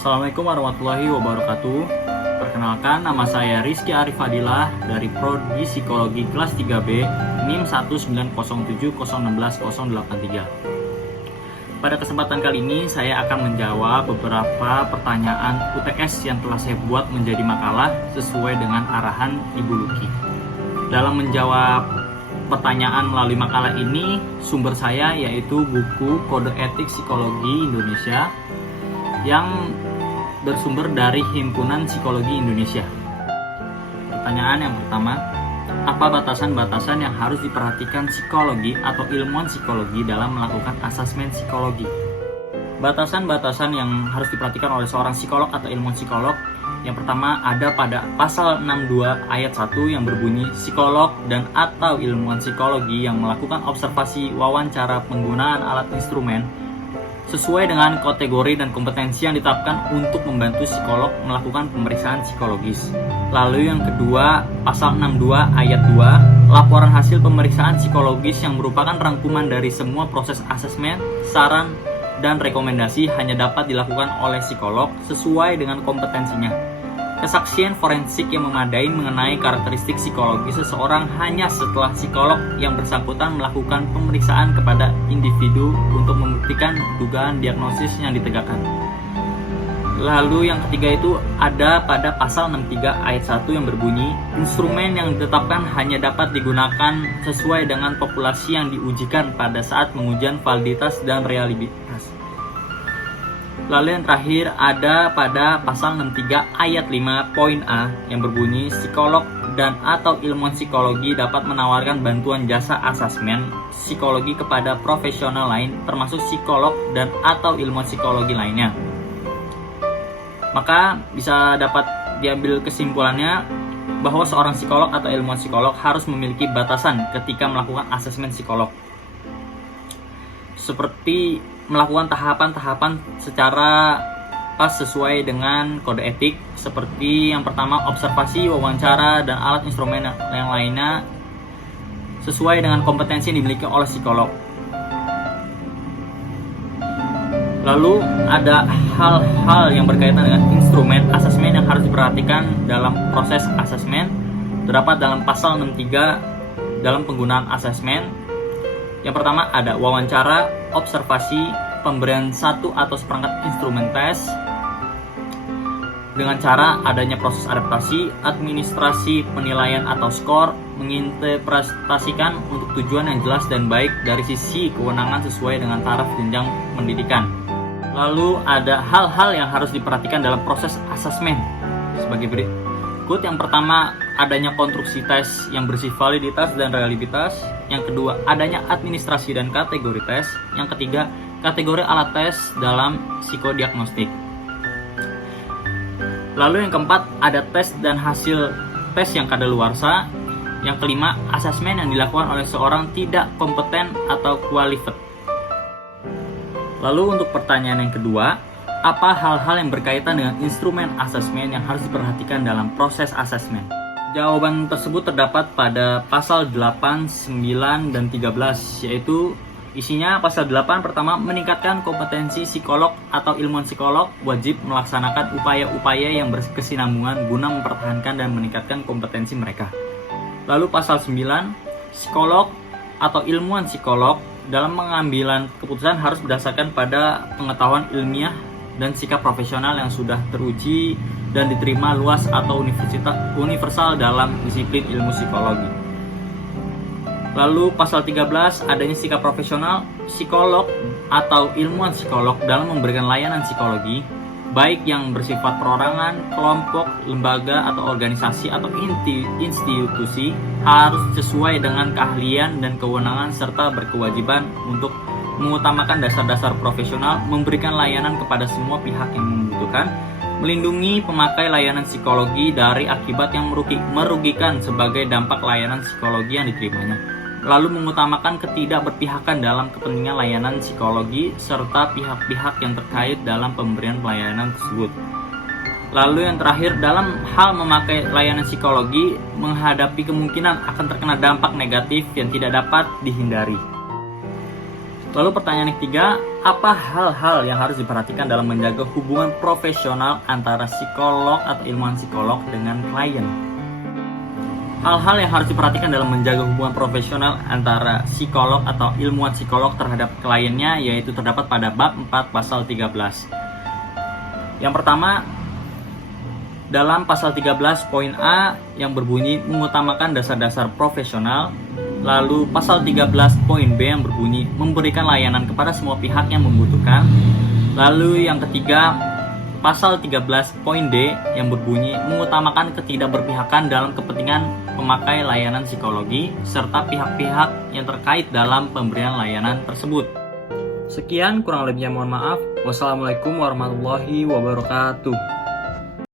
Assalamualaikum warahmatullahi wabarakatuh. Perkenalkan, nama saya Rizky Arif Fadilah dari Prodi Psikologi kelas 3B NIM 19070160083. Pada kesempatan kali ini saya akan menjawab beberapa pertanyaan UTS yang telah saya buat menjadi makalah sesuai dengan arahan Ibu Luki. Dalam menjawab pertanyaan melalui makalah ini, sumber saya yaitu buku Kode Etik Psikologi Indonesia yang bersumber dari Himpunan Psikologi Indonesia. Pertanyaan yang pertama, apa batasan-batasan yang harus diperhatikan psikologi atau ilmuwan psikologi dalam melakukan asesmen psikologi? Batasan-batasan yang harus diperhatikan oleh seorang psikolog atau ilmuwan psikolog, yang pertama ada pada pasal 62 ayat 1 yang berbunyi, psikolog dan atau ilmuwan psikologi yang melakukan observasi wawancara penggunaan alat instrumen sesuai dengan kategori dan kompetensi yang ditetapkan untuk membantu psikolog melakukan pemeriksaan psikologis. Lalu yang kedua, pasal 62 ayat 2, laporan hasil pemeriksaan psikologis yang merupakan rangkuman dari semua proses asesmen, saran, dan rekomendasi hanya dapat dilakukan oleh psikolog sesuai dengan kompetensinya. Kesaksian forensik yang memadai mengenai karakteristik psikologi seseorang hanya setelah psikolog yang bersangkutan melakukan pemeriksaan kepada individu untuk membuktikan dugaan diagnosis yang ditegakkan. Lalu yang ketiga itu ada pada pasal 63 ayat 1 yang berbunyi, instrumen yang ditetapkan hanya dapat digunakan sesuai dengan populasi yang diujikan pada saat pengujian validitas dan realitas. Lalu yang terakhir ada pada pasal 63 ayat 5 poin A yang berbunyi, psikolog dan atau ilmuwan psikologi dapat menawarkan bantuan jasa asesmen psikologi kepada profesional lain termasuk psikolog dan atau ilmuwan psikologi lainnya. Maka bisa dapat diambil kesimpulannya bahwa seorang psikolog atau ilmuwan psikolog harus memiliki batasan ketika melakukan asesmen psikolog. Seperti melakukan tahapan-tahapan secara pas sesuai dengan kode etik, seperti yang pertama observasi, wawancara, dan alat instrumen yang lainnya sesuai dengan kompetensi yang dimiliki oleh psikolog. Lalu ada hal-hal yang berkaitan dengan instrumen asesmen yang harus diperhatikan dalam proses asesmen, terdapat dalam pasal 63 dalam penggunaan asesmen. Yang pertama ada wawancara, observasi, pemberian satu atau seperangkat instrumen tes dengan cara adanya proses adaptasi, administrasi penilaian atau skor, menginterpretasikan untuk tujuan yang jelas dan baik dari sisi kewenangan sesuai dengan taraf jenjang pendidikan. Lalu ada hal-hal yang harus diperhatikan dalam proses asesmen sebagai berikut. Yang pertama, adanya konstruksi tes yang bersifat validitas dan realitas. Yang kedua, adanya administrasi dan kategori tes. Yang ketiga, kategori alat tes dalam psikodiagnostik. Lalu yang keempat, ada tes dan hasil tes yang kadaluarsa. Yang kelima, asesmen yang dilakukan oleh seorang tidak kompeten atau qualified. Lalu untuk pertanyaan yang kedua, apa hal-hal yang berkaitan dengan instrumen asesmen yang harus diperhatikan dalam proses asesmen? Jawaban tersebut terdapat pada pasal 8, 9, dan 13, yaitu isinya pasal 8 pertama, meningkatkan kompetensi psikolog atau ilmuwan psikolog wajib melaksanakan upaya-upaya yang berkesinambungan guna mempertahankan dan meningkatkan kompetensi mereka. Lalu pasal 9, psikolog atau ilmuwan psikolog dalam pengambilan keputusan harus berdasarkan pada pengetahuan ilmiah dan sikap profesional yang sudah teruji dan diterima luas atau universal dalam disiplin ilmu psikologi. Lalu pasal 13 adanya sikap profesional psikolog atau ilmuwan psikolog dalam memberikan layanan psikologi, baik yang bersifat perorangan, kelompok, lembaga atau organisasi atau institusi, harus sesuai dengan keahlian dan kewenangan serta berkewajiban untuk mengutamakan dasar-dasar profesional, memberikan layanan kepada semua pihak yang membutuhkan, melindungi pemakai layanan psikologi dari akibat yang merugikan sebagai dampak layanan psikologi yang diterimanya, lalu mengutamakan ketidakberpihakan dalam kepentingan layanan psikologi serta pihak-pihak yang terkait dalam pemberian pelayanan tersebut. Lalu yang terakhir, dalam hal memakai layanan psikologi menghadapi kemungkinan akan terkena dampak negatif yang tidak dapat dihindari. Lalu pertanyaan yang ketiga, apa hal-hal yang harus diperhatikan dalam menjaga hubungan profesional antara psikolog atau ilmuwan psikolog dengan klien? Hal-hal yang harus diperhatikan dalam menjaga hubungan profesional antara psikolog atau ilmuwan psikolog terhadap kliennya yaitu terdapat pada bab 4 pasal 13. Yang pertama, dalam pasal 13 poin A yang berbunyi mengutamakan dasar-dasar profesional. Lalu pasal 13 poin B yang berbunyi memberikan layanan kepada semua pihak yang membutuhkan. Lalu yang ketiga, pasal 13 poin D yang berbunyi mengutamakan ketidakberpihakan dalam kepentingan pemakai layanan psikologi serta pihak-pihak yang terkait dalam pemberian layanan tersebut. Sekian, kurang lebihnya mohon maaf. Wassalamualaikum warahmatullahi wabarakatuh.